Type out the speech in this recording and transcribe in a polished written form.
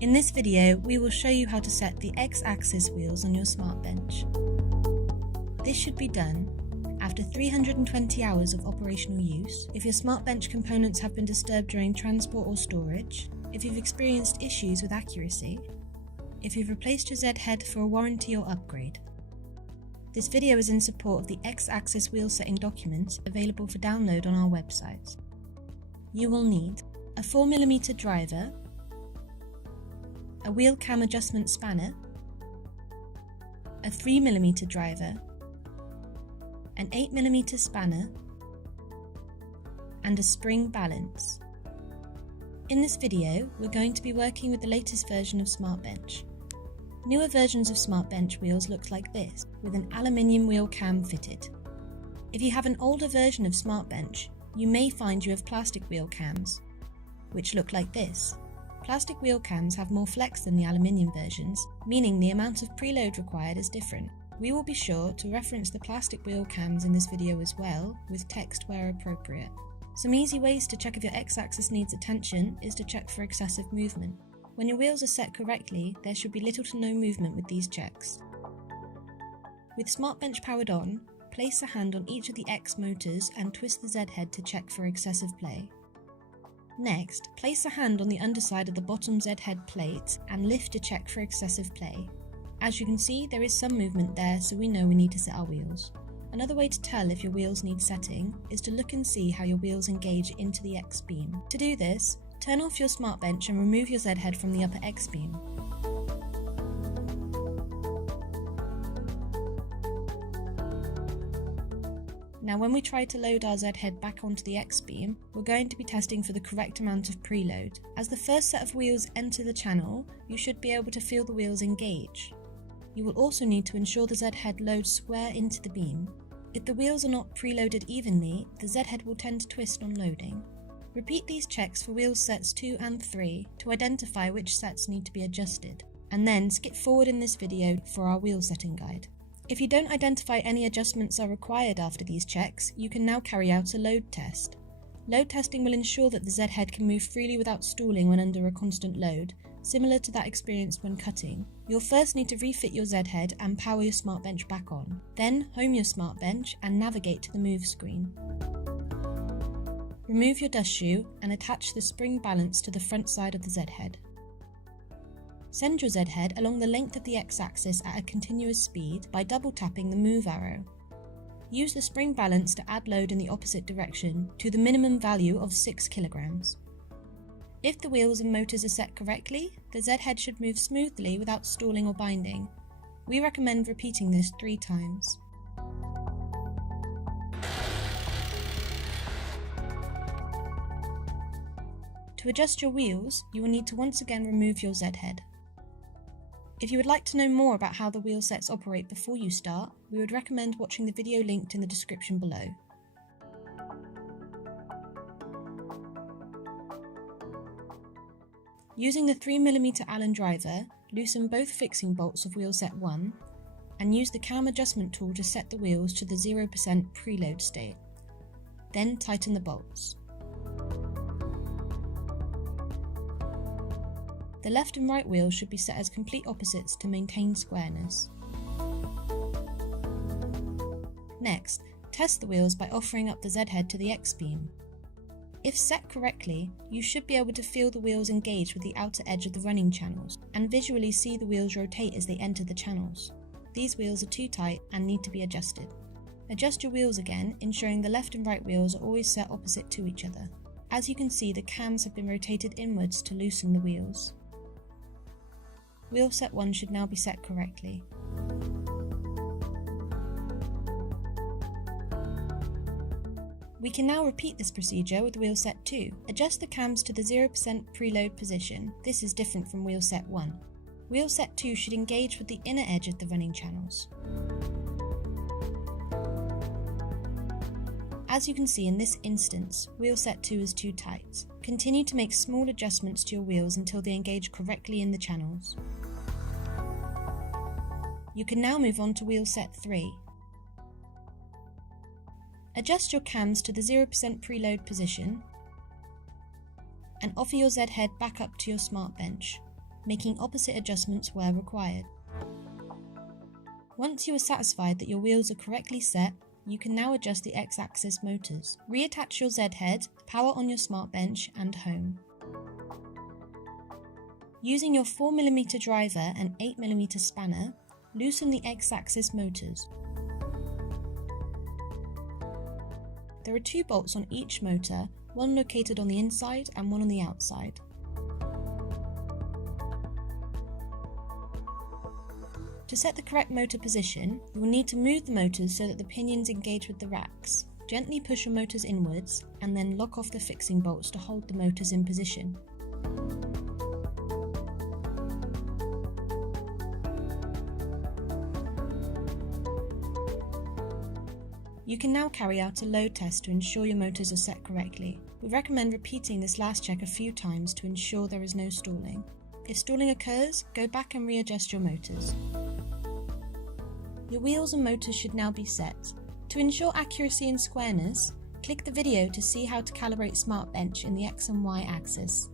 In this video, we will show you how to set the X-axis wheels on your SmartBench. This should be done after 320 hours of operational use, if your SmartBench components have been disturbed during transport or storage, if you've experienced issues with accuracy, if you've replaced your Z head for a warranty or upgrade. This video is in support of the X-axis wheel setting document available for download on our website. You will need a 4mm driver, a wheel cam adjustment spanner, a 3mm driver, an 8mm spanner, and a spring balance. In this video, we're going to be working with the latest version of SmartBench. Newer versions of SmartBench wheels look like this, with an aluminium wheel cam fitted. If you have an older version of SmartBench, you may find you have plastic wheel cams, which look like this. Plastic wheel cams have more flex than the aluminium versions, meaning the amount of preload required is different. We will be sure to reference the plastic wheel cams in this video as well, with text where appropriate. Some easy ways to check if your X-axis needs attention is to check for excessive movement. When your wheels are set correctly, there should be little to no movement with these checks. With SmartBench powered on, place a hand on each of the X motors and twist the Z head to check for excessive play. Next, place a hand on the underside of the bottom Z head plate and lift to check for excessive play. As you can see, there is some movement there, so we know we need to set our wheels. Another way to tell if your wheels need setting is to look and see how your wheels engage into the X beam. To do this, turn off your SmartBench and remove your Z head from the upper X beam. Now when we try to load our Z head back onto the X beam, we're going to be testing for the correct amount of preload. As the first set of wheels enter the channel, you should be able to feel the wheels engage. You will also need to ensure the Z head loads square into the beam. If the wheels are not preloaded evenly, the Z head will tend to twist on loading. Repeat these checks for wheel sets 2 and 3 to identify which sets need to be adjusted, and then skip forward in this video for our wheel setting guide. If you don't identify any adjustments are required after these checks, you can now carry out a load test. Load testing will ensure that the Z head can move freely without stalling when under a constant load, similar to that experienced when cutting. You'll first need to refit your Z head and power your SmartBench back on. Then home your SmartBench and navigate to the move screen. Remove your dust shoe and attach the spring balance to the front side of the Z head. Send your Z head along the length of the X-axis at a continuous speed by double tapping the move arrow. Use the spring balance to add load in the opposite direction to the minimum value of 6 kg. If the wheels and motors are set correctly, the Z head should move smoothly without stalling or binding. We recommend repeating this 3 times. To adjust your wheels, you will need to once again remove your Z head. If you would like to know more about how the wheel sets operate before you start, we would recommend watching the video linked in the description below. Using the 3mm Allen driver, loosen both fixing bolts of wheel set 1 and use the cam adjustment tool to set the wheels to the 0% preload state. Then tighten the bolts. The left and right wheels should be set as complete opposites to maintain squareness. Next, test the wheels by offering up the Z head to the X beam. If set correctly, you should be able to feel the wheels engage with the outer edge of the running channels and visually see the wheels rotate as they enter the channels. These wheels are too tight and need to be adjusted. Adjust your wheels again, ensuring the left and right wheels are always set opposite to each other. As you can see, the cams have been rotated inwards to loosen the wheels. Wheel set 1 should now be set correctly. We can now repeat this procedure with wheel set 2. Adjust the cams to the 0% preload position. This is different from wheel set 1. Wheel set 2 should engage with the inner edge of the running channels. As you can see in this instance, wheel set 2 is too tight. Continue to make small adjustments to your wheels until they engage correctly in the channels. You can now move on to wheel set 3. Adjust your cams to the 0% preload position and offer your Z head back up to your SmartBench. making opposite adjustments where required. Once you are satisfied that your wheels are correctly set, you can now adjust the X-axis motors. Reattach your Z head, power on your SmartBench and home. Using your 4mm driver and 8mm spanner, loosen the X-axis motors. There are 2 bolts on each motor, one located on the inside and one on the outside. To set the correct motor position, you will need to move the motors so that the pinions engage with the racks. Gently push your motors inwards and then lock off the fixing bolts to hold the motors in position. You can now carry out a load test to ensure your motors are set correctly. We recommend repeating this last check a few times to ensure there is no stalling. If stalling occurs, go back and readjust your motors. Your wheels and motors should now be set. To ensure accuracy and squareness, click the video to see how to calibrate SmartBench in the X and Y axis.